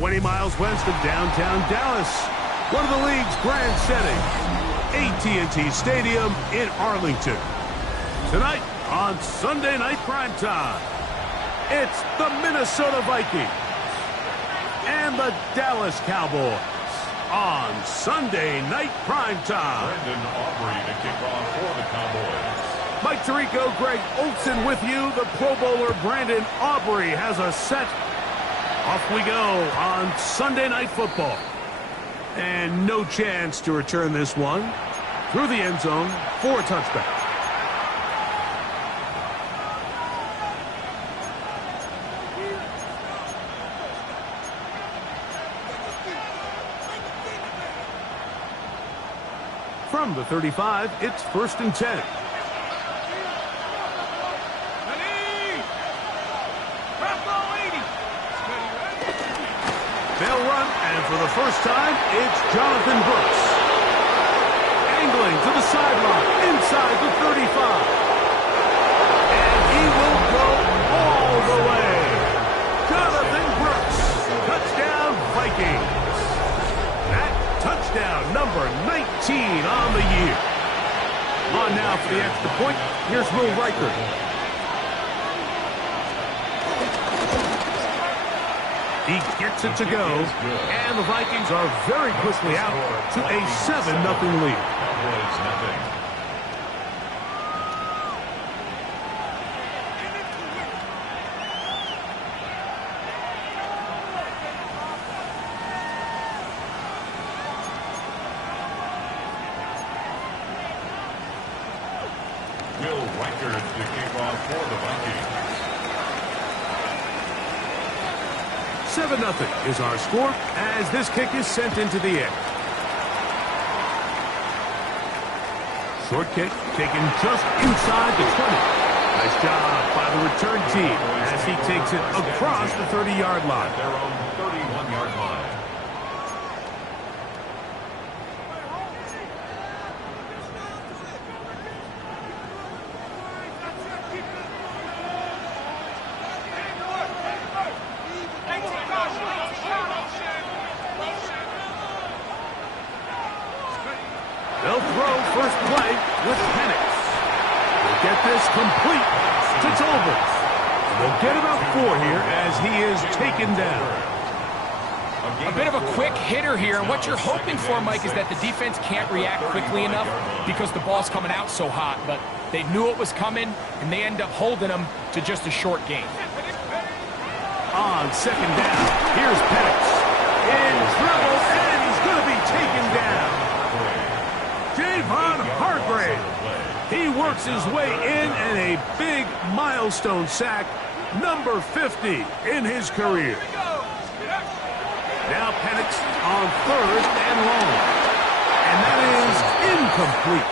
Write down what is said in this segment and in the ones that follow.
20 miles west of downtown Dallas, one of the league's grand settings, AT&T Stadium in Arlington. Tonight on Sunday Night Primetime, it's the Minnesota Vikings and the Dallas Cowboys. on Sunday Night Primetime. Brandon Aubrey to kick off for the Cowboys. Mike Tirico, Greg Olson with you. The Pro Bowler Brandon Aubrey has a set. Off we go on Sunday Night Football. And no chance to return this one through the end zone for a touchback. From the 35, it's 1st and 10. They'll run, and for the first time, it's Jonathan Brooks. Angling to the sideline, inside the 35. And he will go all the way. Jonathan Brooks, touchdown Vikings. That touchdown number 19 on the year. On now for the extra point, here's Will Riker. He gets it to go, and the Vikings are very quickly out to a 7-0 lead. Will Riker to kick off for the Vikings. 7-0 is our score as this kick is sent into the air. Short kick taken just inside the 20. Nice job by the return team as he takes it across the 30-yard line. Their own 31-yard line. They'll throw first play with Penix. They'll get this complete to Tolbert. They'll get about 4 here as he is taken down. A bit of a quick hitter here, and what you're hoping for, Mike, is that the defense can't react quickly enough because the ball's coming out so hot, but they knew it was coming, and they end up holding them to just a short gain. On 2nd down, here's Penix. In trouble, and he's going to be taken down. Javon Hargrave. He works his way in, and a big milestone sack, number 50 in his career. Now Penix on 3rd and long. And that is incomplete.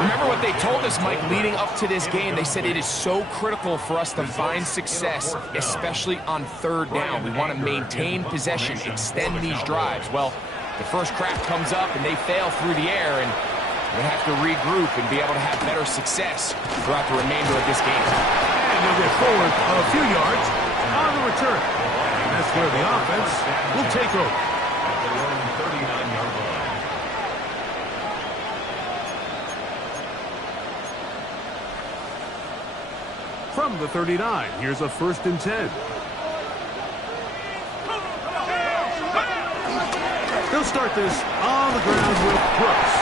Remember what they told us, Mike, leading up to this game? They said it is so critical for us to find success, especially on 3rd down. We want to maintain possession, extend these drives. Well, the first crack comes up, and they fail through the air, and we'll have to regroup and be able to have better success throughout the remainder of this game. And they'll get forward a few yards on the return. And that's where the offense will take over. At their own 39-yard line. From the 39, here's a 1st and 10. They'll start this on the ground with Brooks.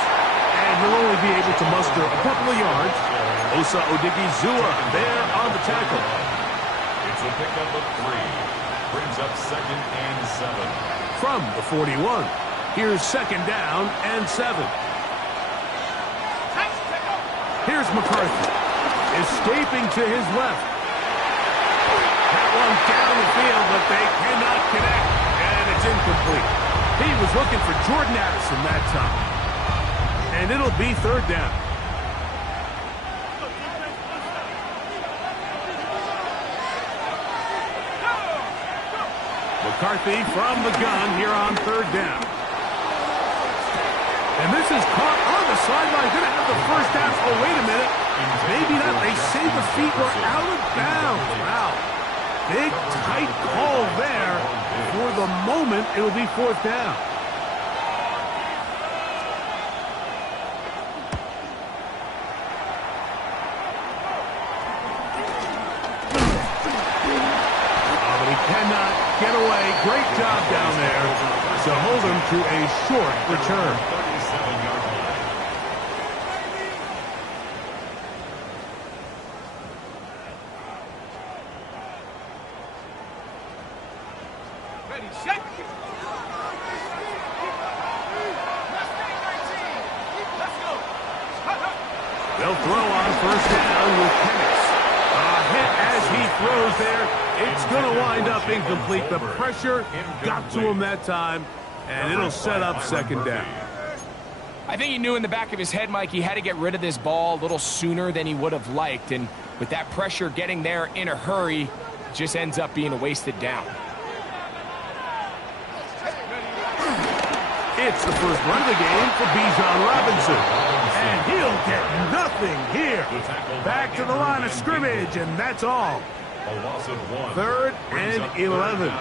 And he'll only be able to muster a couple of yards. Osa Odigizua there on the tackle. It's a pickup of 3. Brings up 2nd and 7. From the 41, here's 2nd down and 7. Here's McCarthy, escaping to his left. That one down the field, but they cannot connect, and it's incomplete. He was looking for Jordan Addison that time. And it'll be 3rd down. McCarthy from the gun here on 3rd down. And this is caught on the sideline. Going to have the first down. Oh, wait a minute. Maybe not. They say the feet were out of bounds. Wow. Big, tight call there. For the moment, it'll be 4th down. Cannot get away. Great job down there. to hold him to a short return. 37-yard line. They'll throw on first down with Penix. A hit as he throws there. It's going to wind up incomplete. The pressure got to him that time, and it'll set up second down. I think he knew in the back of his head, Mike, he had to get rid of this ball a little sooner than he would have liked. And with that pressure getting there in a hurry, it just ends up being a wasted down. It's the first run of the game for Bijan Robinson. And he'll get nothing here. Back to the line of scrimmage, and that's all. A loss of 1. Third and 11.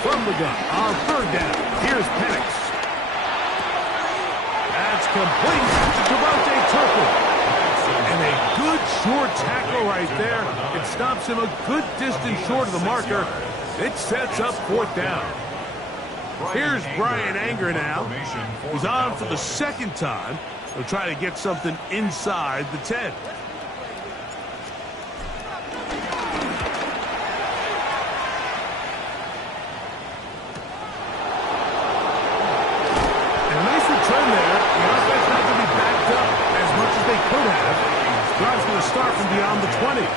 From the gun on third down. Here's Penix. That's complete to Devontae Turpin. And a good short tackle right there. It stops him a good distance short of the marker. It sets up fourth down. Here's Brian Anger now. He's on for the second time. He'll try to get something inside the 10. And a nice return there. The offense not going to be backed up as much as they could have. Drive's going to start from beyond the 20.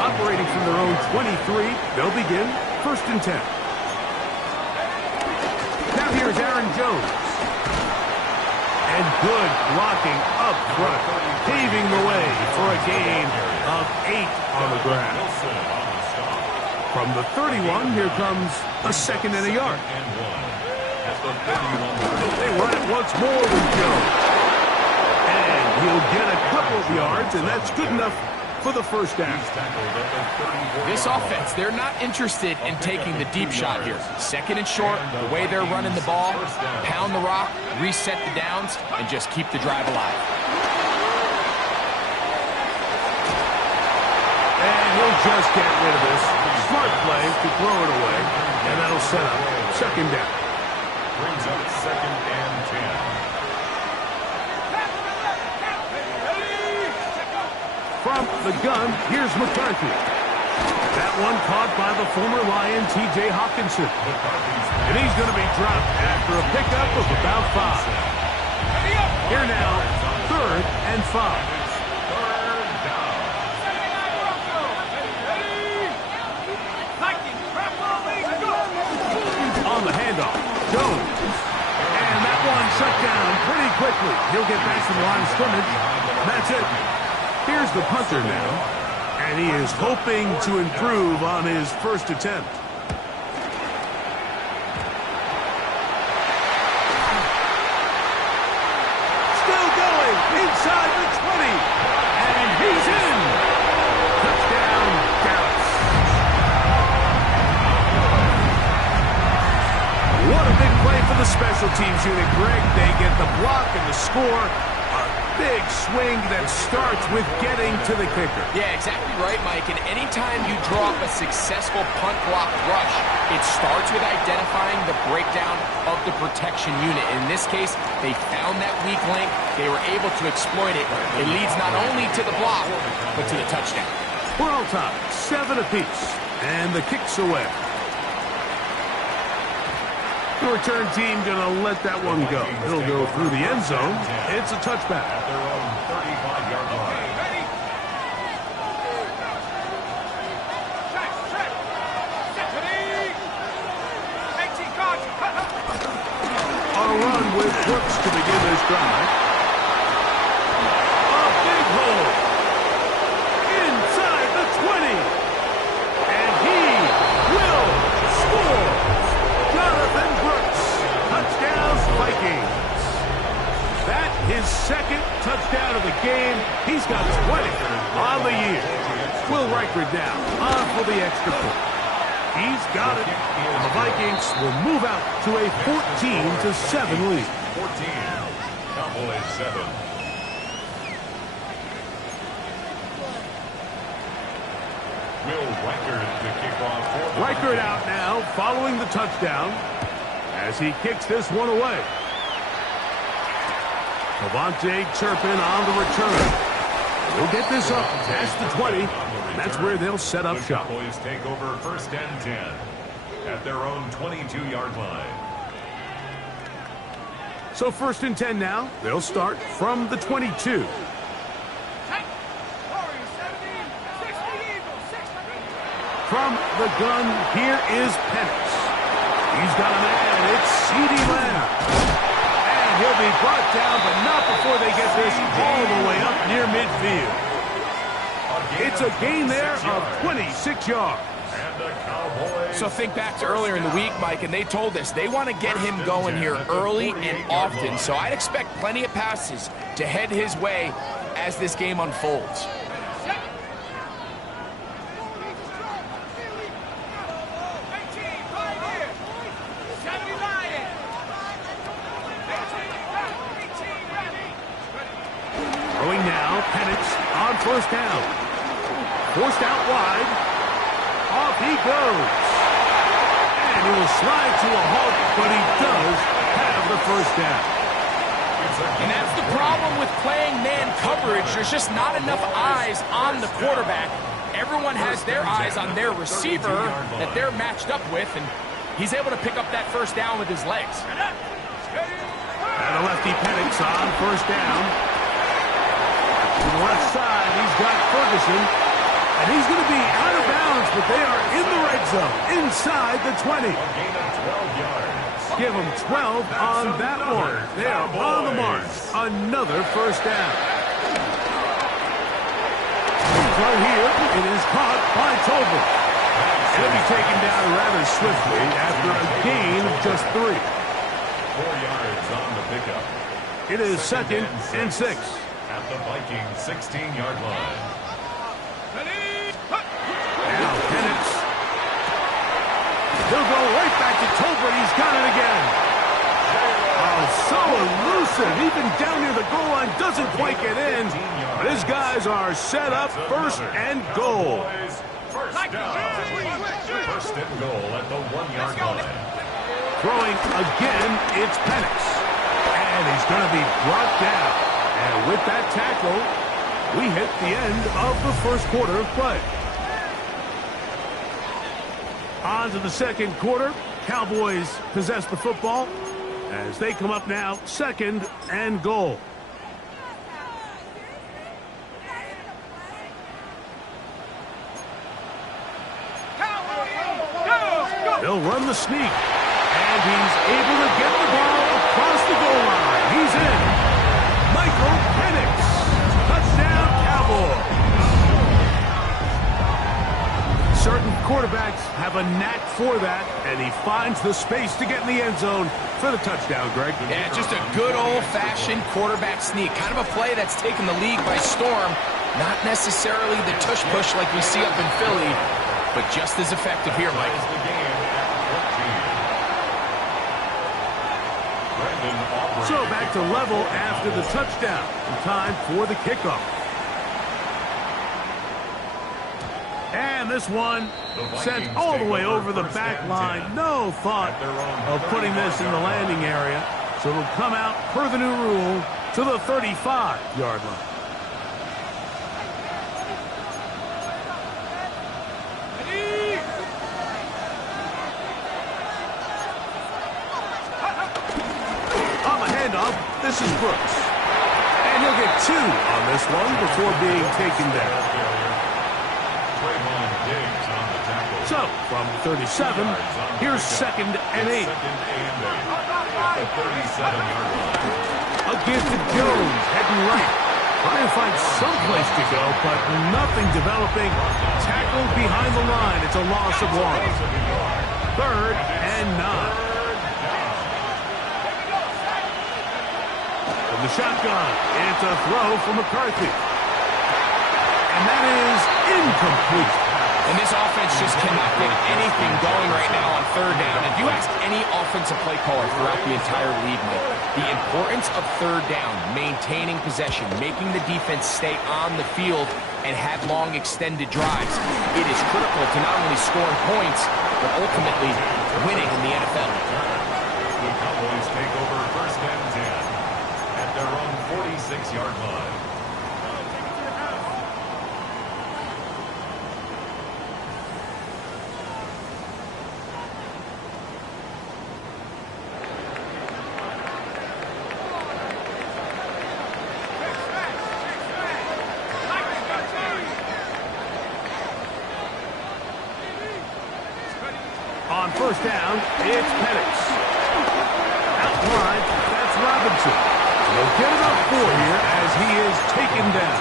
Operating from their own 23, they'll begin first and 10. Now here's Aaron Jones. And good blocking up front, paving the way for a gain of 8 on the ground. From the 31, here comes a second and a yard. They run it once more with Jones. And he'll get a couple of yards, and that's good enough for the first down. This offense, they're not interested in taking the deep shot here. Second and short, the way they're running the ball, pound the rock, reset the downs, and just keep the drive alive. And he'll just get rid of this. Smart play to throw it away, and that'll set up second down. Brings up second and 10. From the gun, here's McCarthy. That one caught by the former Lion, T.J. Hawkinson. And he's going to be dropped after a pickup of about 5. Here now, third and 5. On the handoff, Jones. And that one shut down pretty quickly. He'll get back to the line of scrimmage. That's it. Here's the punter now, and he is hoping to improve on his first attempt. Still going inside the 20, and he's in. Touchdown, Dallas. What a big play for the special teams unit, Greg. They get the block and the score. Big swing that starts with getting to the kicker. Yeah, exactly right, Mike. And anytime you draw up a successful punt block rush, it starts with identifying the breakdown of the protection unit. In this case, they found that weak link. They were able to exploit it. It leads not only to the block, but to the touchdown. We're all tied, 7 apiece, and the kick's away. The return team going to let that one go. It'll go through the end zone. It's a touchback. At their own 35-yard line. On a run with Brooks to begin this drive. A big hole. Inside the 20. And he will score. Jonathan Brooks, touchdown Vikings. That his second touchdown of the game. He's got 20 on the year. Will Riker down on for the extra point. He's got it. And the Vikings will move out to a 14-7 lead. 14. Cowboys 7. Will Reichert to kick off for the Reichert Vikings. out now following the touchdown as he kicks this one away. Devontae Turpin on the return. We'll get this up past the 20. And that's where they'll set up The shop. Cowboys take over 1st and 10 at their own 22-yard line. So 1st and 10 now. They'll start from the 22. From the gun, here is Penix. He's got a man. It's CeeDee Lamb. And he'll be brought down, but not before they get this all the way up near midfield. It's a gain there of 26 yards. And the Cowboys. So think back to earlier in the week, Mike, and they told us they want to get him going here early and often. So I'd expect plenty of passes to head his way as this game unfolds. Throwing now, Penix on 1st down. Forced out wide. Off he goes. And he will slide to a halt, but he does have the 1st down. And that's the problem with playing man coverage. There's just not enough eyes on the quarterback. Everyone has their eyes on their receiver that they're matched up with, and he's able to pick up that 1st down with his legs. And a lefty Penix on 1st down. To the left side, he's got Ferguson. And he's going to be out of bounds, but they are in the red zone, inside the 20. A gain of 12 yards. Give them 12 on that one. They are on the mark. Another 1st down. Throw here. It is caught by Tolbert. He'll be taken down rather swiftly after a gain of just 3. 4 yards on the pickup. It is 2nd and 6. At the Vikings 16-yard line. Now Penix. He'll go right back to Tolbert. He's got it again. Oh, so elusive. Even down near the goal line, doesn't quite get in. But his guys are set up 1st and goal. First down. 1st and goal at the 1-yard line. Throwing again, it's Penix. And he's going to be brought down. And with that tackle, we hit the end of the 1st quarter of play. On to the 2nd quarter. Cowboys possess the football as they come up now 2nd and goal. They'll run the sneak. And he's able to get the ball across the goal line. He's in. Michael Penix. Touchdown, Cowboys. Certain quarterbacks have a knack for that, and he finds the space to get in the end zone for the touchdown, Greg. Yeah, just a good old-fashioned quarterback sneak. Kind of a play that's taken the league by storm. Not necessarily the tush-push like we see up in Philly, but just as effective here, Mike. So back to level after the touchdown. Time for the kickoff. And this one sent all the way over the back line. No thought of putting this in the landing area. So it'll come out per the new rule to the 35-yard line. On the handoff, this is Brooks. And he'll get 2 on this one before being taken down. So, from 37, here's 2nd and 8. A give to Jones, heading right. Trying to find some place to go, but nothing developing. Tackled behind the line. It's a loss of 1. 3rd and 9. From the shotgun, it's a throw for McCarthy. And that is incomplete. And this offense just cannot get anything going right now on 3rd down. If you ask any offensive play caller throughout the entire league, Mike, the importance of 3rd down, maintaining possession, making the defense stay on the field, and have long extended drives. It is critical to not only scoring points, but ultimately winning in the NFL. The Cowboys take over first and 10 at their own 46-yard line. On first down, it's Penix. Out wide, that's Robinson. He'll get it up 4 here as he is taken down.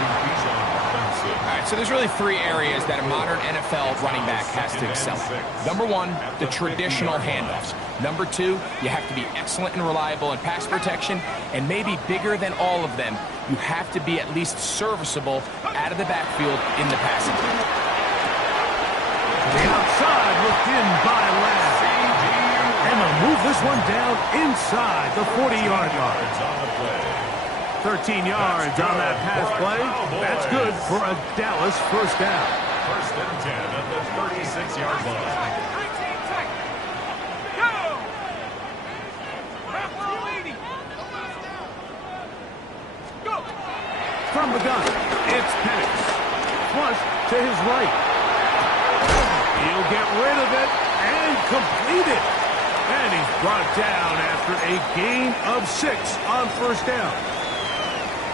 All right, so there's really 3 areas that a modern NFL running back has to excel at. Number 1, the traditional handoffs. Number 2, you have to be excellent and reliable in pass protection. And maybe bigger than all of them, you have to be at least serviceable out of the backfield in the passing game. The outside looked in by Lamb. And they'll move this one down inside the 40-yard line. 13 yards on that pass play. That's good for a Dallas first down. First and 10 at the 36-yard line. From the gun, it's Penix. Flush to his right. He'll get rid of it and complete it. And he's brought down after a gain of 6 on first down.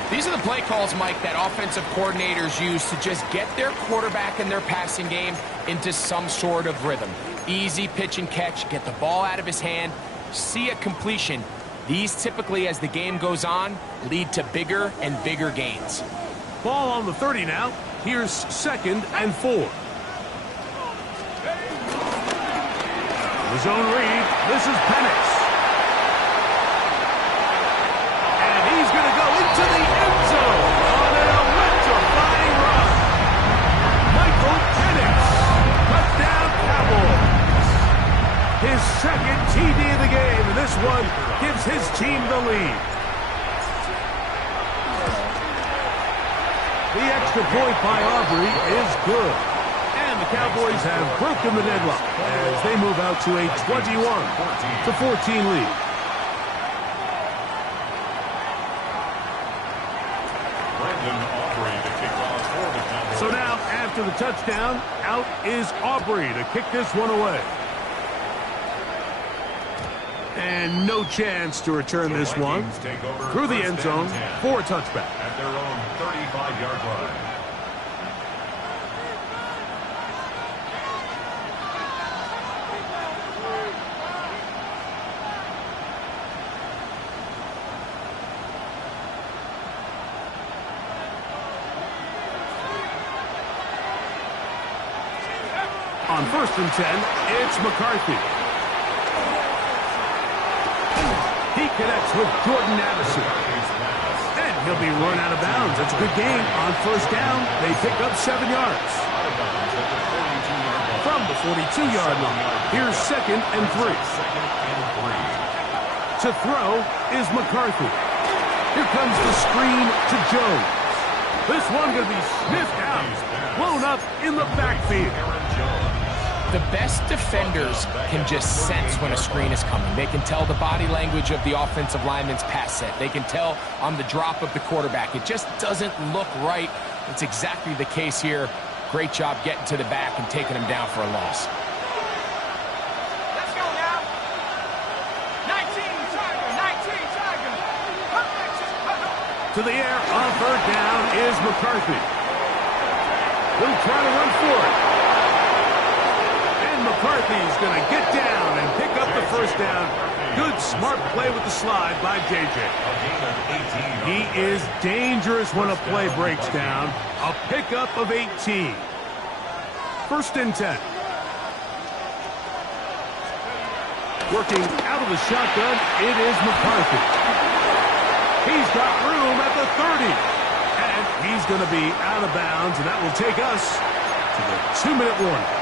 These are the play calls, Mike, that offensive coordinators use to just get their quarterback and their passing game into some sort of rhythm. Easy pitch and catch, get the ball out of his hand, see a completion. These typically, as the game goes on, lead to bigger and bigger gains. Ball on the 30 now. Here's 2nd and 4. The zone read. This is Penix. And he's going to go into the end zone on an electrifying run. Michael Penix. Touchdown Cowboys. His 2nd TD of the game, and this one gives his team the lead. The extra point by Aubrey is good. And the Cowboys have broken the deadlock as they move out to a 21-14 lead. So now, after the touchdown, out is Aubrey to kick this one away. And no chance to return this one through the end zone for a touchback. At their own 35-yard line. On first and 10, it's McCarthy. He connects with Jordan Addison. And he'll be run out of bounds. That's a good gain. On first down, they pick up 7 yards. From the 42-yard line, here's 2nd and 3. To throw is McCarthy. Here comes the screen to Jones. This one going to be sniffed out. Blown up in the backfield. The best defenders can just sense when a screen is coming. They can tell the body language of the offensive lineman's pass set. They can tell on the drop of the quarterback. It just doesn't look right. It's exactly the case here. Great job getting to the back and taking him down for a loss. Let's go now. 19 Tiger. To the air on third down is McCarthy. He'll try to run for it. McCarthy's going to get down and pick up the first down. Good, smart play with the slide by J.J. He is dangerous when a play breaks down. A pickup of 18. First and 10. Working out of the shotgun, it is McCarthy. He's got room at the 30. And he's going to be out of bounds, and that will take us to the 2-minute warning.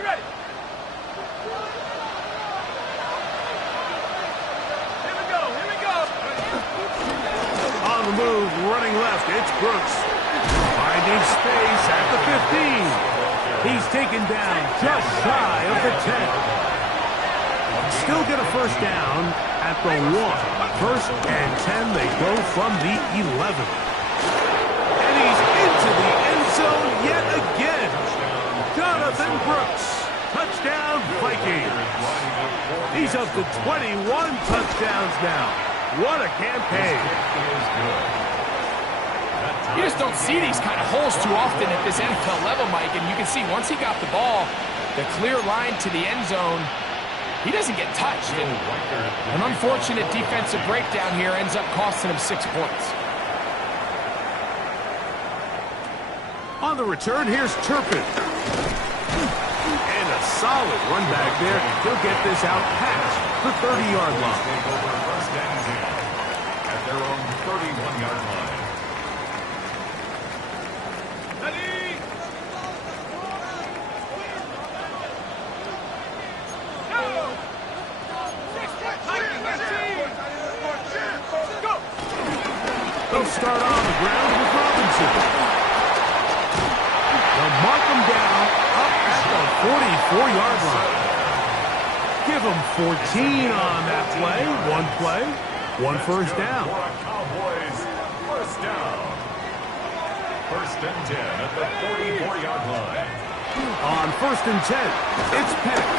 Be ready. Here we go. Here we go. On the move, running left, it's Brooks. Finding space at the 15. He's taken down just shy of the 10. Still get a first down at the 1. First and 10, they go from the 11. And he's into the end zone yet again. Jonathan Brooks, touchdown Vikings. He's up to 21 touchdowns now. What a campaign. You just don't see these kind of holes too often at this NFL level, Mike, and you can see once he got the ball, the clear line to the end zone, he doesn't get touched. And an unfortunate defensive breakdown here ends up costing him 6 points. On the return, here's Turpin. And a solid run back there. He'll get this out past the 30-yard line. Take over first and 10 at their own 31-yard line. Ready. Go. 16. Go. They'll start on the ground with Robinson. They'll mark him down up at the 44-yard line. Give him 14 on that play. One first down. For a Cowboys first down. First and 10 at the 44-yard line. On first and 10, it's Penix.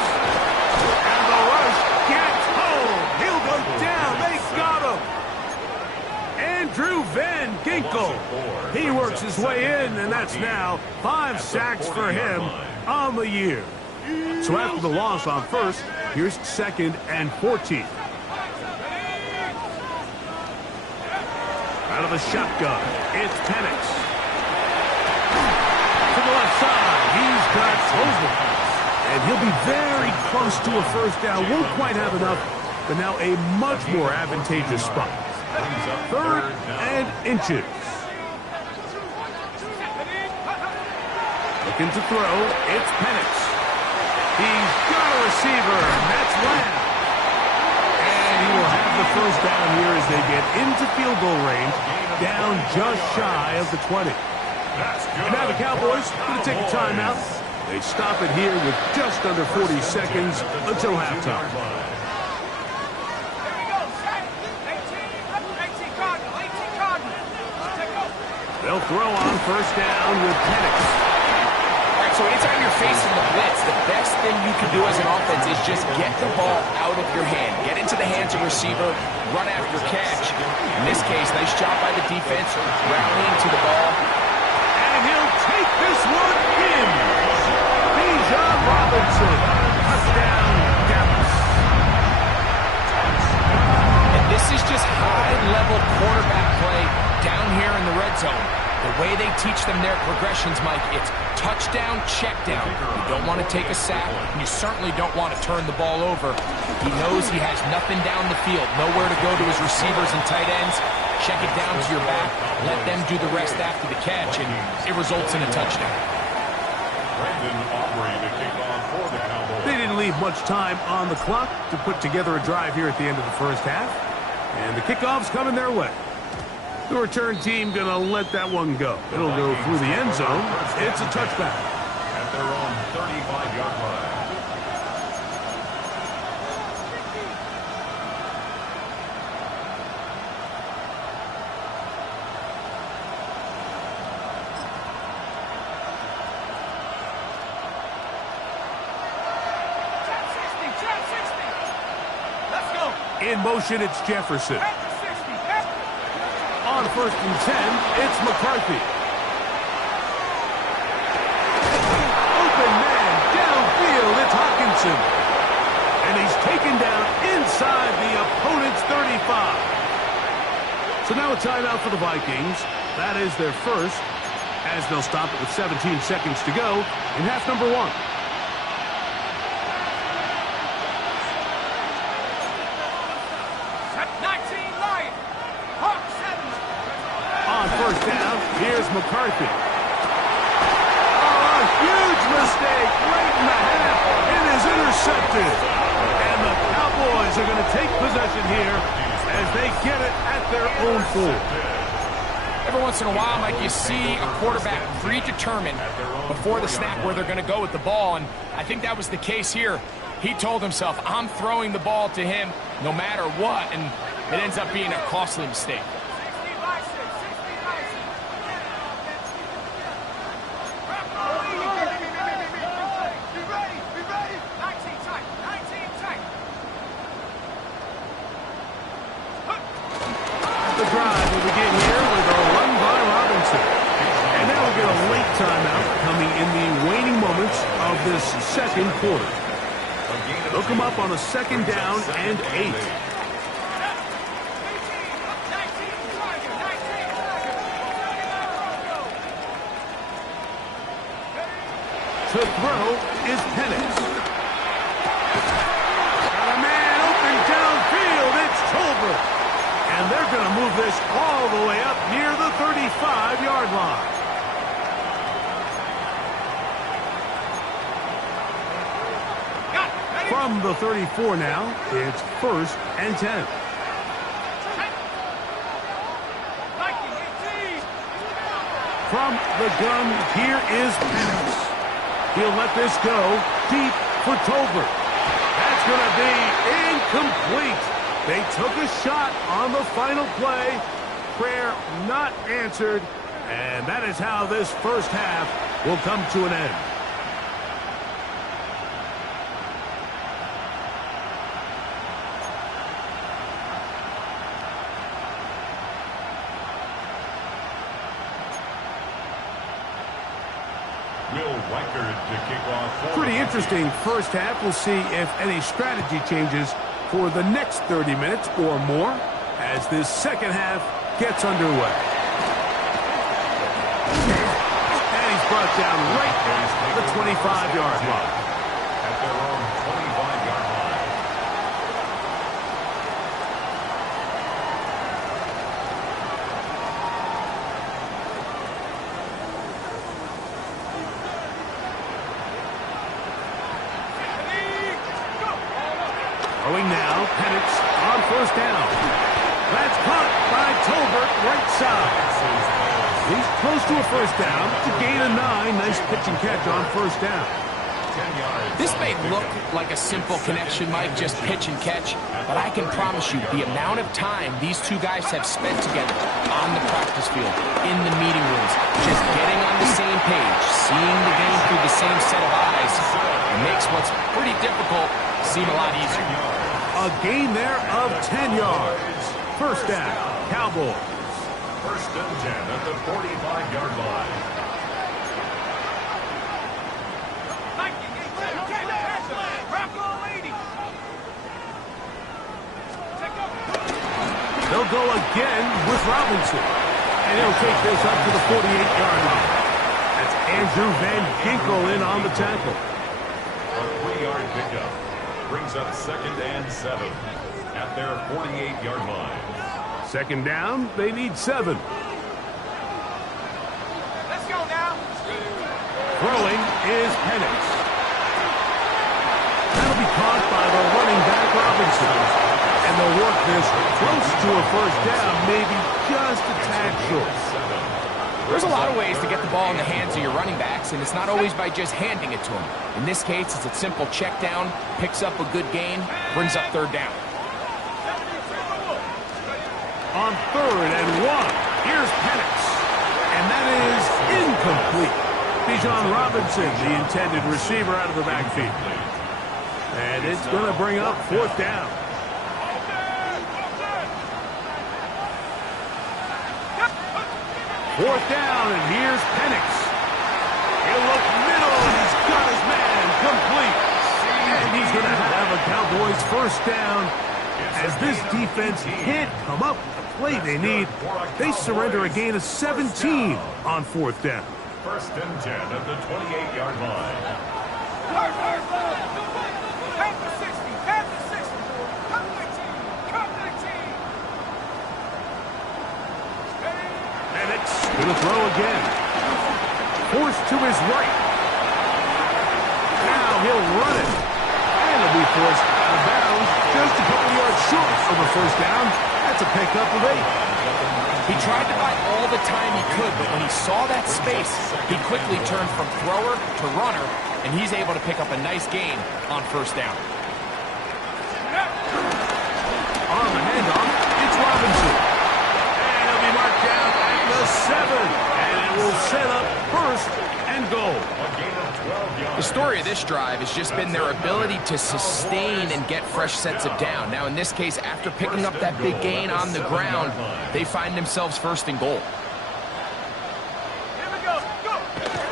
And the rush gets home. He'll go down. They got him. Andrew Van Ginkel. He works his way in, and that's now 5 sacks for him on the year. So after the loss on first, here's second and 14. Out of the shotgun, it's Penix. To the left side, he's got Hosen. And he'll be very close to a first down. Won't quite have enough, but now a much more advantageous spot. Third and inches. Looking to throw, it's Penix. He's got a receiver, and that's Lamb. And he will have the first down here as they get into field goal range, down just shy of the 20. And now the Cowboys going to take a timeout. They stop it here with just under 40 seconds until halftime. They'll throw on first down with Penix. All right, so anytime you're facing the blitz, the best thing you can do as an offense is just get the ball out of your hand. Get into the hands of receiver, run after catch. In this case, nice job by the defense, rallying to the ball. And he'll take this one in. Bijan Robinson. Touchdown, Dallas. And this is just high-level quarterback play down here in the red zone. The way they teach them their progressions, Mike, it's touchdown, check down. You don't want to take a sack, and you certainly don't want to turn the ball over. He knows he has nothing down the field, nowhere to go to his receivers and tight ends. Check it down to your back, let them do the rest after the catch, and it results in a touchdown. They didn't leave much time on the clock to put together a drive here at the end of the first half. And the kickoff's coming their way. The return team going to let that one go. It'll go through the end zone. It's a touchback. At their own 35-yard line. In motion, it's Jefferson. On first and 10, it's McCarthy. Open man, downfield, it's Hawkinson. And he's taken down inside the opponent's 35. So now a timeout for the Vikings. That is their first, as they'll stop it with 17 seconds to go in half number 1. First down, here's McCarthy. Oh, a huge mistake right in the half. take possession here as they get it at their own 4. Every once in a while, Mike, you see a quarterback predetermined before the snap where they're going to go with the ball, and I think that was the case here. He told himself, I'm throwing the ball to him no matter what, and it ends up being a costly mistake. The drive will begin here with a run by Robinson. And now we get a late timeout coming in the waning moments of this second quarter. They'll come up on a 2nd down and 8. To throw is Penix. Got a man open downfield. It's Tolbert. And they're going to move this all the way up near the 35-yard line. From the 34 now, it's 1st and 10. From the gun, here is Penix. He'll let this go deep for Tolbert. That's going to be incomplete. They took a shot on the final play. Prayer not answered. And that is how this first half will come to an end. Pretty interesting first half. We'll see if any strategy changes for the next 30 minutes or more as this second half gets underway. And he's brought down right at the 25-yard line. At their own 25-yard line. Throwing now, Penix on 1st down. That's caught by Tolbert, right side. He's close to a 1st down to gain a 9. Nice pitch and catch on 1st down. This may look like a simple connection, Mike, just pitch and catch, but I can promise you the amount of time these two guys have spent together on the practice field, in the meeting rooms, just getting on the same page, seeing the game through the same set of eyes, it makes what's pretty difficult seem a lot easier. A gain there of 10 yards. 1st down, Cowboys. 1st and 10 at the 45-yard line. They'll go again with Robinson. And he'll take this up to the 48-yard line. That's Andrew Van Ginkel in on the tackle. A 3-yard pickup brings up 2nd and 7 at their 48-yard line. 2nd down, they need 7. Let's go now. Throwing is Penix. That'll be caught by the running back Robinson. And they'll work this close to a 1st down, maybe just a tad short. There's a lot of ways to get the ball in the hands of your running backs, and it's not always by just handing it to them. In this case, it's a simple check down, picks up a good gain, brings up 3rd down. On 3rd and 1, here's Penix. And that is incomplete. Bijan Robinson, the intended receiver, out of the backfield. And it's going to bring up 4th down. 4th down, and here's Penix. He'll look middle, and he's got his man complete. And he's going to have a Cowboys 1st down. As this defense can't come up with the play they need, they surrender a gain of 17 on 4th down. 1st and 10 at the 28-yard line. Pass the 60, pass the 60. Come to the team, come to the team. Penix going to throw again. Forced to his right. Now he'll run it. And he'll be forced out of bounds Just a couple yards short of a first down. That's a pickup of 8. He tried to buy all the time he could, but when he saw that space, he quickly turned from thrower to runner, and he's able to pick up a nice gain on first down. On the handoff, it's Robinson. And he'll be marked down at the 7. And it will set up first and goal. The story of this drive has just been their ability to sustain and get fresh sets of down. Now, in this case, after picking up that big gain on the ground, they find themselves first and goal. Here we go. Go.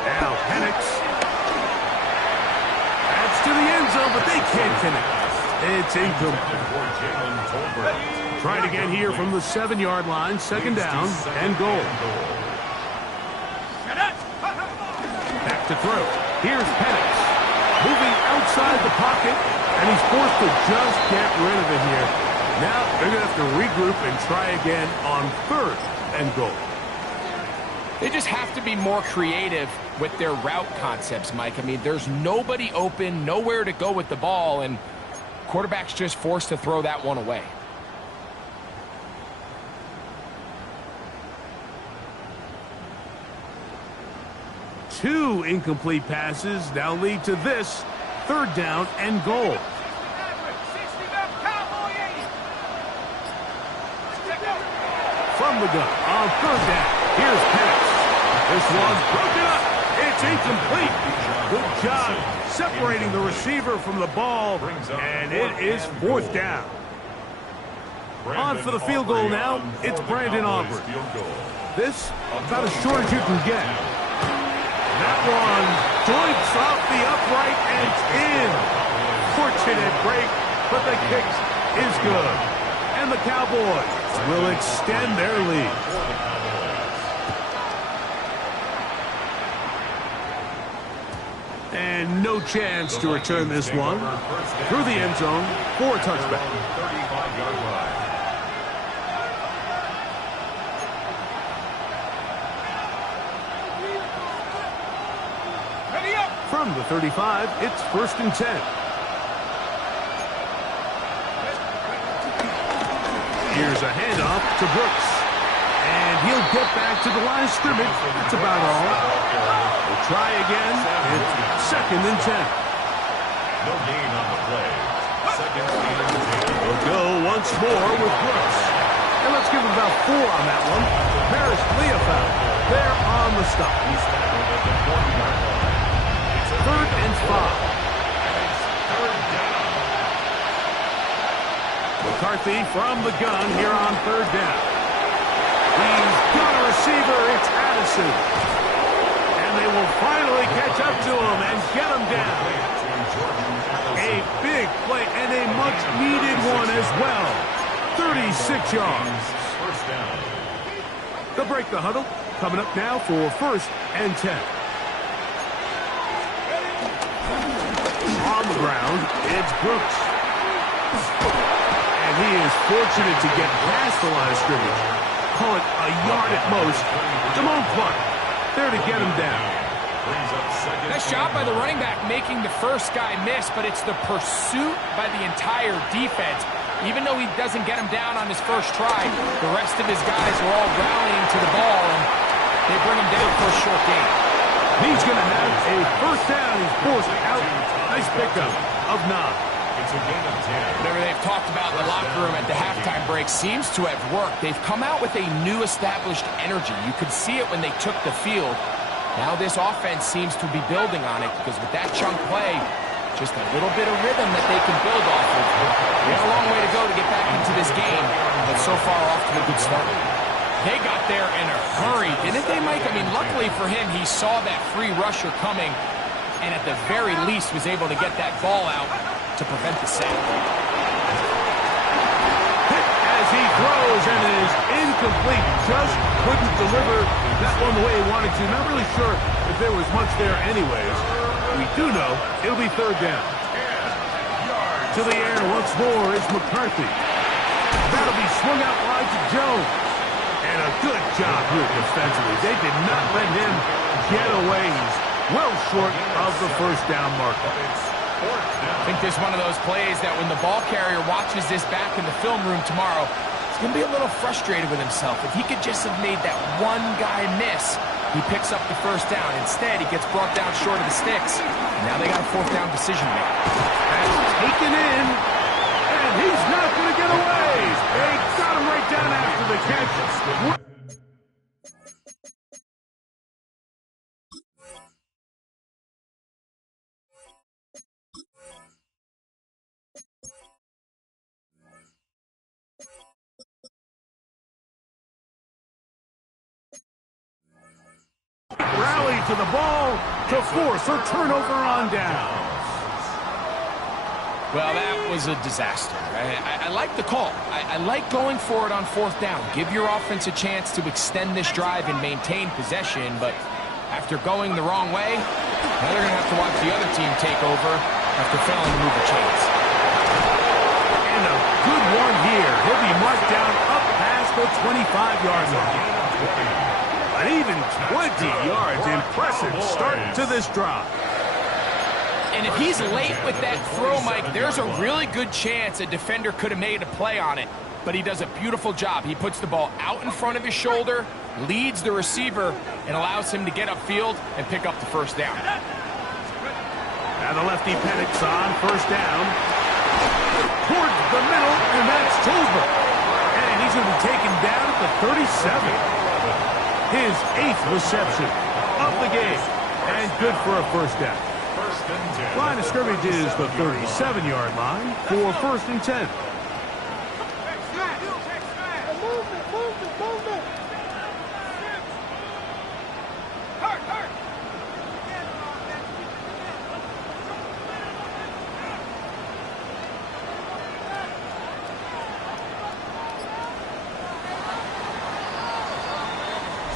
Now, Penix. That's to the end zone, but they can't connect. It's incomplete. Try it again here from the 7-yard line. Second down and goal. Back to throw. Here's Penix. Moving outside the pocket, and he's forced to just get rid of it here. Now they're going to have to regroup and try again on third and goal. They just have to be more creative with their route concepts, Mike. I mean, there's nobody open, nowhere to go with the ball, and quarterback's just forced to throw that one away. Two incomplete passes now lead to this third down and goal. From the gun on third down, here's Penix. This one's broken up. It's incomplete. Good job separating the receiver from the ball, and it is fourth down. On for the field goal now, it's Brandon Aubrey. This about as short as you can get. That one joints off the upright and in. Fortunate break, but the kick is good. And the Cowboys will extend their lead. And no chance to return this one through the end zone for a touchback. From the 35, it's first and 10. Here's a handoff to Brooks. And he'll get back to the line of scrimmage. That's about all. We'll try again. It's second and 10. No gain on the play. Second and 10. We'll go once more with Brooks. And let's give him about 4 on that one. Paris Leopold there on the stop. He's tackled at the 40-yard line. Third and 5. Third down. McCarthy from the gun here on third down. He's got a receiver. It's Addison. And they will finally catch up to him and get him down. A big play and a much-needed one as well. 36 yards. First down. They'll break the huddle. Coming up now for first and 10. On the ground, it's Brooks. And he is fortunate to get past the line of scrimmage. Call it a yard at most. Damone Clark there to get him down. Nice job by the running back making the first guy miss, but it's the pursuit by the entire defense. Even though he doesn't get him down on his first try, the rest of his guys are all rallying to the ball, and they bring him down for a short gain. He's going to have a first down. He's forced out. Nice pickup of 9. It's a gain of 10. Whatever they've talked about in the locker room at the halftime break seems to have worked. They've come out with a new established energy. You could see it when they took the field. Now this offense seems to be building on it because with that chunk play, just a little bit of rhythm that they can build off of. They have a long way to go to get back into this game, but so far off to a good start. They got there in a hurry, didn't they, Mike? I mean, luckily for him, he saw that free rusher coming, and at the very least was able to get that ball out to prevent the sack. Hit as he throws, and it is incomplete. Just couldn't deliver that one the way he wanted to. Not really sure if there was much there anyways. We do know it'll be third down. To the air once more is McCarthy. That'll be swung out wide to Jones. And a good job here defensively. They did not let him get away. He's well short of the first down marker. I think this is one of those plays that when the ball carrier watches this back in the film room tomorrow, he's going to be a little frustrated with himself. If he could just have made that one guy miss, he picks up the first down. Instead, he gets brought down short of the sticks. And now they got a fourth down decision to make. That's taken in, and he's not going to get away. They got him right down after the catch. Rally to the ball to force a turnover on downs. Well, that was a disaster. I like the call. I like going for it on fourth down. Give your offense a chance to extend this drive and maintain possession, but after going the wrong way, now they're going to have to watch the other team take over after failing to move the chains. And a good one here. He'll be marked down up past the 25-yard line. An even 20 yards. Impressive start to this drive. And if he's late with that throw, Mike, there's a really good chance a defender could have made a play on it. But he does a beautiful job. He puts the ball out in front of his shoulder, leads the receiver, and allows him to get upfield and pick up the first down. Now the lefty Penix on first down. Towards the middle, and that's Tolbert. And he's going to be taken down at the 37. His 8th reception of the game. And good for a first down. Line of scrimmage is the 37-yard line for first and 10.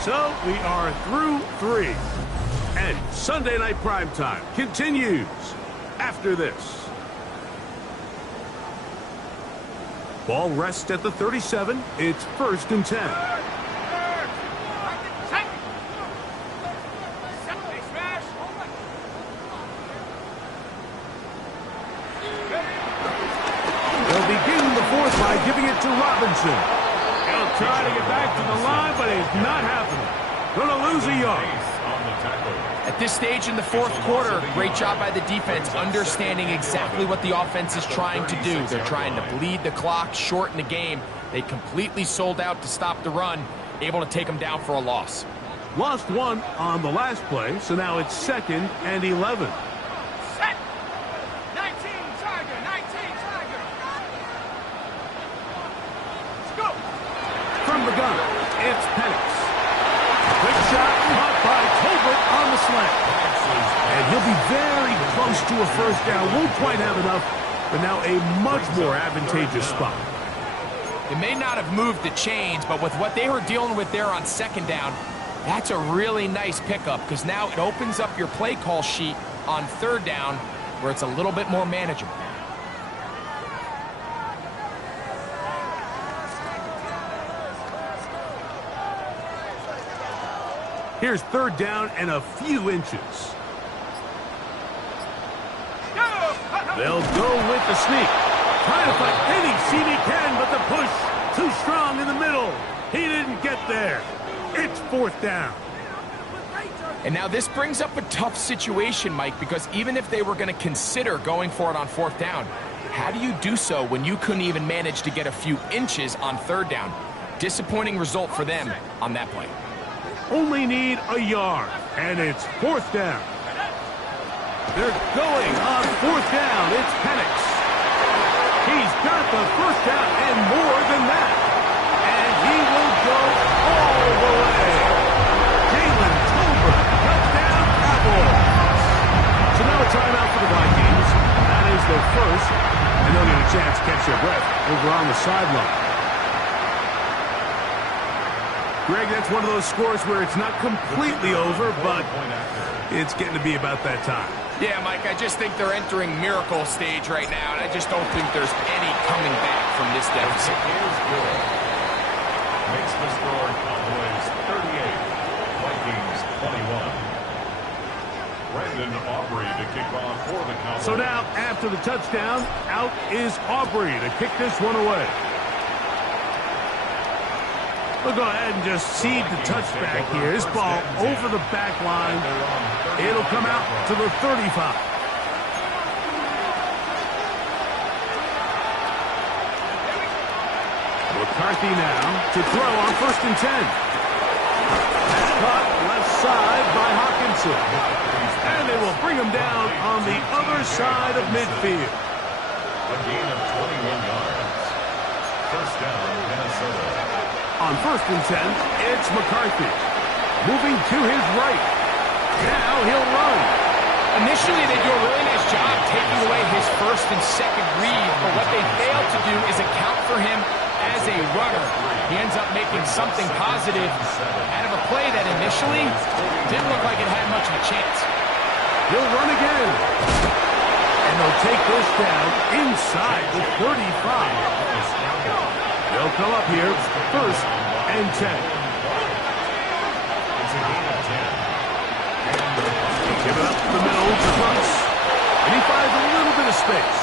So we are through 3. And Sunday Night Primetime continues after this. Ball rests at the 37. It's first and 10. They'll begin the fourth by giving it to Robinson. He'll try to get back to the line, but it's not happening. Going to lose a yard. At this stage in the fourth quarter, great job by the defense, understanding exactly what the offense is trying to do. They're trying to bleed the clock, shorten the game. They completely sold out to stop the run, able to take them down for a loss. Lost one on the last play, so now it's 2nd and 11. Set. 19 Tiger, 19 Tiger. Let's go. From the gun, it's Penix. Quick shot caught by Tolbert on the slant. And he'll be very close to a first down. Won't quite have enough, but now a much more advantageous spot. They may not have moved the chains, but with what they were dealing with there on second down, that's a really nice pickup because now it opens up your play call sheet on third down where it's a little bit more manageable. Here's third down and a few inches. They'll go with the sneak. Trying to find any seam he can, but the push too strong in the middle. He didn't get there. It's fourth down. And now this brings up a tough situation, Mike, because even if they were going to consider going for it on fourth down, how do you do so when you couldn't even manage to get a few inches on third down? Disappointing result for them on that play. Only need a yard, and it's fourth down. They're going on fourth down. It's Penix. He's got the first down and more than that. And he will go all the way. Gettin Dubbed, touchdown Cowboys. So now a timeout for the Vikings. That is their first, and they'll get a chance to catch their breath over on the sideline. Greg, that's one of those scores where it's not completely over, but it's getting to be about that time. Yeah, Mike, I just think they're entering miracle stage right now, and I just don't think there's any coming back from this deficit. Makes the score Cowboys 38, Vikings 21. So now, after the touchdown, out is Aubrey to kick this one away. We'll go ahead and just seed the touchback here. This ball over the back line. It'll come out to the 35. McCarthy now to throw on 1st and 10. Caught left side by Hawkinson. And they will bring him down on the other side of midfield. A gain of 21 yards. First down, Minnesota. On 1st and 10, it's McCarthy. Moving to his right. Now he'll run. Initially, they do a really nice job taking away his 1st and 2nd read, but what they fail to do is account for him as a runner. He ends up making something positive out of a play that initially didn't look like it had much of a chance. He'll run again. And they'll take this down inside the 35. They'll come up here, 1st and 10. It's a gain of 10. Give it up the middle to Russ. And he finds a little bit of space.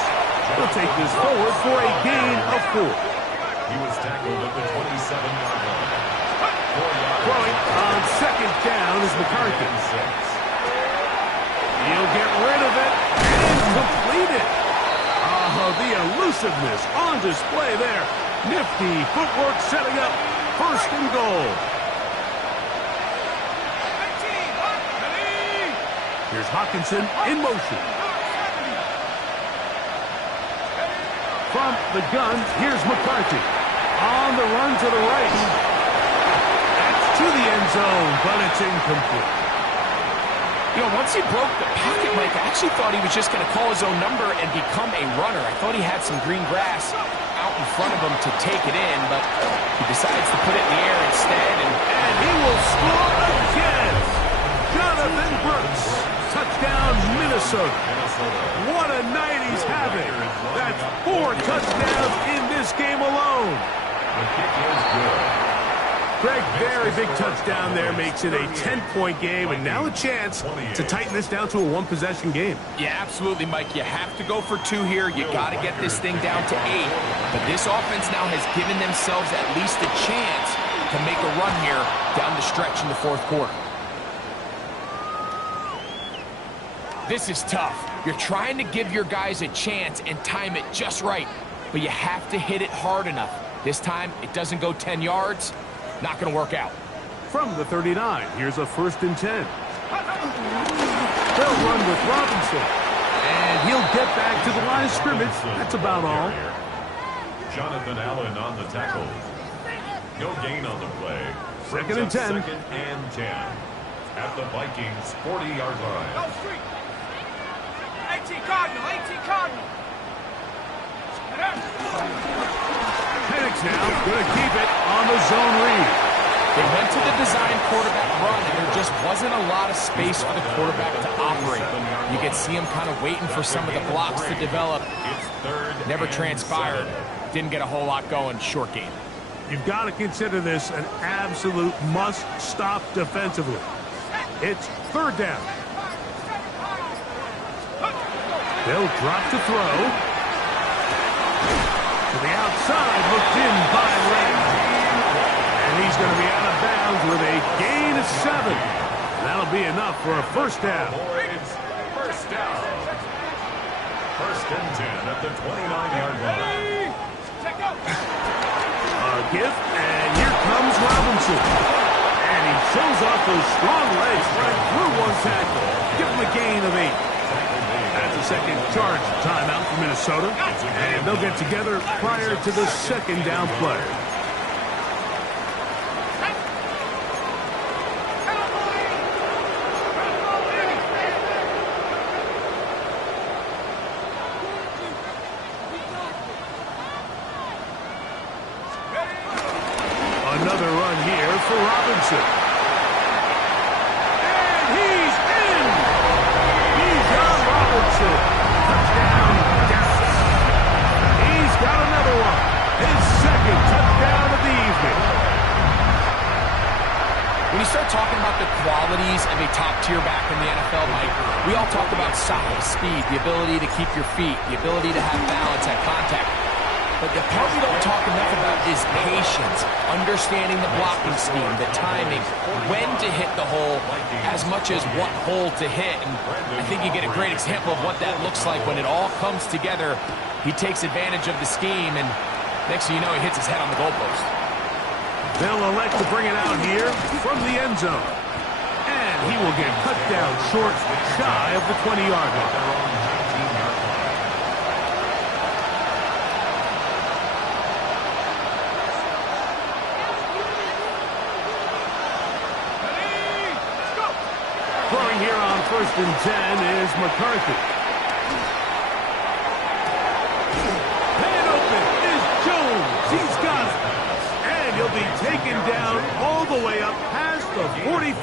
He'll take this forward for a gain of 4. He was tackled at the 27-yard line. 4 yards. Throwing on 2nd down is McCarthy. He'll get rid of it and complete it. Oh, the elusiveness on display there. Nifty footwork setting up 1st and goal. Here's Hawkinson in motion. From the gun, here's McCarthy. On the run to the right. That's to the end zone, but it's incomplete. You know, once he broke the pocket, Mike, I actually thought he was just going to call his own number and become a runner. I thought he had some green grass out in front of him to take it in, but he decides to put it in the air instead. And he will score again. Jonathan Brooks. Touchdown, Minnesota. What a night he's having. That's 4 touchdowns in this game alone. The kick is good. Greg, very big touchdown there, makes it a 10-point game, and now a chance to tighten this down to a 1-possession game. Yeah, absolutely, Mike. You have to go for 2 here. You got to get this thing down to 8. But this offense now has given themselves at least a chance to make a run here down the stretch in the 4th quarter. This is tough. You're trying to give your guys a chance and time it just right, but you have to hit it hard enough. This time, it doesn't go 10 yards. Not going to work out. From the 39, here's a 1st and 10. They'll run with Robinson. And he'll get back to the line of scrimmage. That's about all. Jonathan Allen on the tackle. No gain on the play. 2nd and 10. 2nd and 10. At the Vikings' 40-yard line. Go street. 18 Cardinal, 18 Cardinal. Penix now going to keep it on the zone read. They went to the design quarterback run, and there just wasn't a lot of space for the quarterback to operate. You could see him kind of waiting for some of the blocks to develop. Never transpired. Didn't get a whole lot going. Short game. You've got to consider this an absolute must-stop defensively. It's 3rd down. They'll drop to throw. To the outside, looked in by Ray. And he's going to be out of bounds with a gain of 7. That'll be enough for a 1st down. First down. 1st and 10 at the 29-yard line. A gift, and here comes Robinson. And he shows off those strong legs right through 1 tackle. Give him a gain of 8. That's a 2nd charge timeout for Minnesota. And they'll get together prior to the 2nd down play. Another run here for Robinson. And he's in! Bijan Robinson. Touchdown, Dallas. He's got another one. His 2nd touchdown of the evening. When you start talking about the qualities of a top-tier back in the NFL, Mike, We all talk about size, speed, the ability to keep your feet, the ability to have balance at contact. But the part we don't talk enough about is patience, understanding the blocking scheme, the timing, when to hit the hole, as much as what hole to hit. And I think you get a great example of what that looks like when it all comes together. He takes advantage of the scheme, and next thing you know, he hits his head on the goalpost. They'll elect to bring it out here from the end zone. And he will get cut down short, shy of the 20-yard line. Throwing here on 1st and 10 is McCarthy. Man open is Jones. He's got it. And he'll be taken down all the way up past the 45.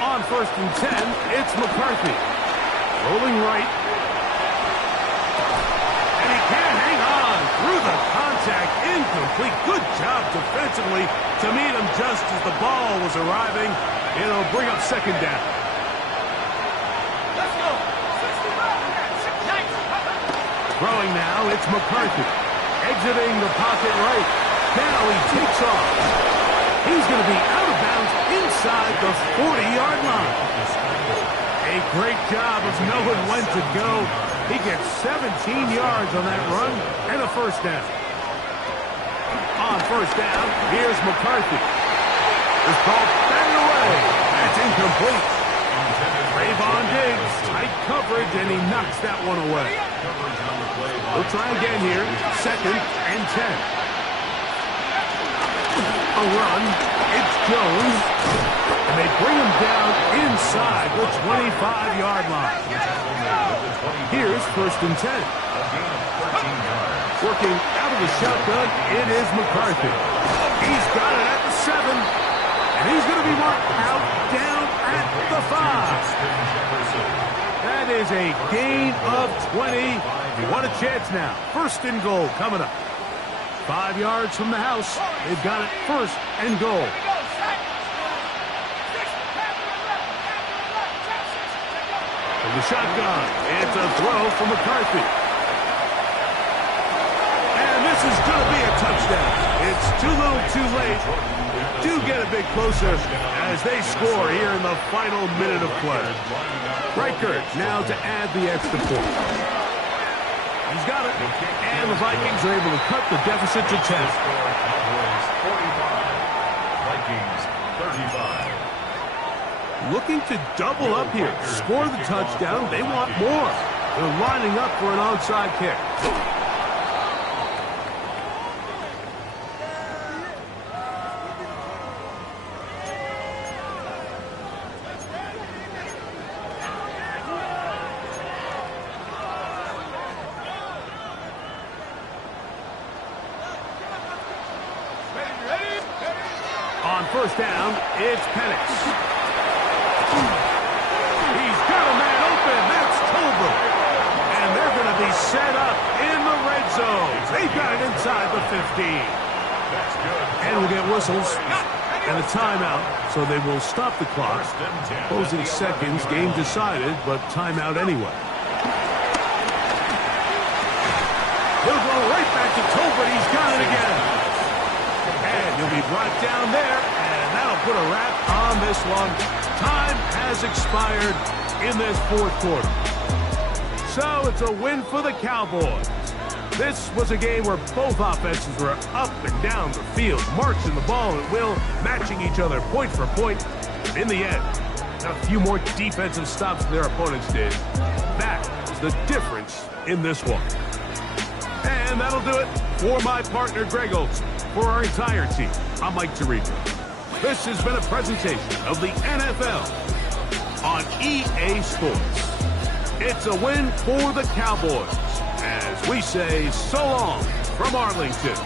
On 1st and 10, it's McCarthy. Rolling right. Through the contact, incomplete. Good job defensively to meet him just as the ball was arriving. It'll bring up 2nd down. Let's go. 65. Throwing now, it's McCarthy. Exiting the pocket right. Now he takes off. He's going to be out of bounds inside the 40-yard line. A great job of knowing when to go. He gets 17 yards on that run and a 1st down. On 1st down, here's McCarthy. This ball batted away. That's incomplete. Trayvon Diggs, tight coverage, and he knocks that one away. We'll try again here. 2nd and 10. A run. It's Jones. And they bring him down inside the 25-yard line. Here's 1st and 10. Working out of the shotgun, it is McCarthy. He's got it at the 7. And he's going to be marked out down at the 5. That is a gain of 20. What a chance now. 1st and goal coming up. 5 yards from the house. They've got it 1st and goal. From the shotgun, it's a throw from McCarthy. And this is going to be a touchdown. It's too little too late. Do get a bit closer as they score here in the final minute of play. Reichert now to add the extra point. He's got it. And the Vikings are able to cut the deficit to 10. Vikings 35. Looking to double up here. Score the touchdown. They want more. They're lining up for an onside kick. On 1st down, it's Penix. He's got a man open. That's Tolbert. And they're going to be set up in the red zone. They've got it inside the 15. That's good. And we'll get whistles and a timeout, so they will stop the clock. Closing seconds, game decided, but timeout anyway. He'll go right back to Tolbert. He's got it again. And he'll be brought down there, and that'll put a wrap on this one. Time has expired in this 4th quarter. So it's a win for the Cowboys. This was a game where both offenses were up and down the field, marching the ball at will, matching each other point for point. And in the end, a few more defensive stops than their opponents did. That is the difference in this one. And that'll do it for my partner, Greg Olson. For our entire team, I'm Mike Tirico. This has been a presentation of the NFL on EA Sports. It's a win for the Cowboys as we say so long from Arlington.